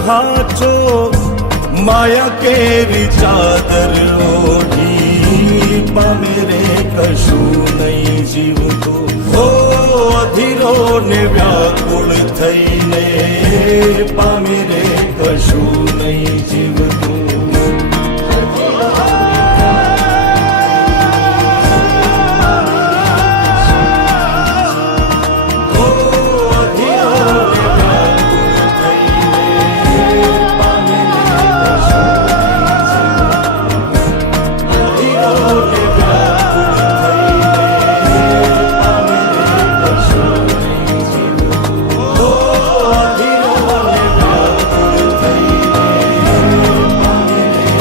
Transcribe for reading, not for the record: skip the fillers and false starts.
હાચો માયા કેરી ચાદર ઓઢી પામે રે કશું નહીં જીવતો ઓ અધીરો ને વ્યાકુળ થઈને પામે રે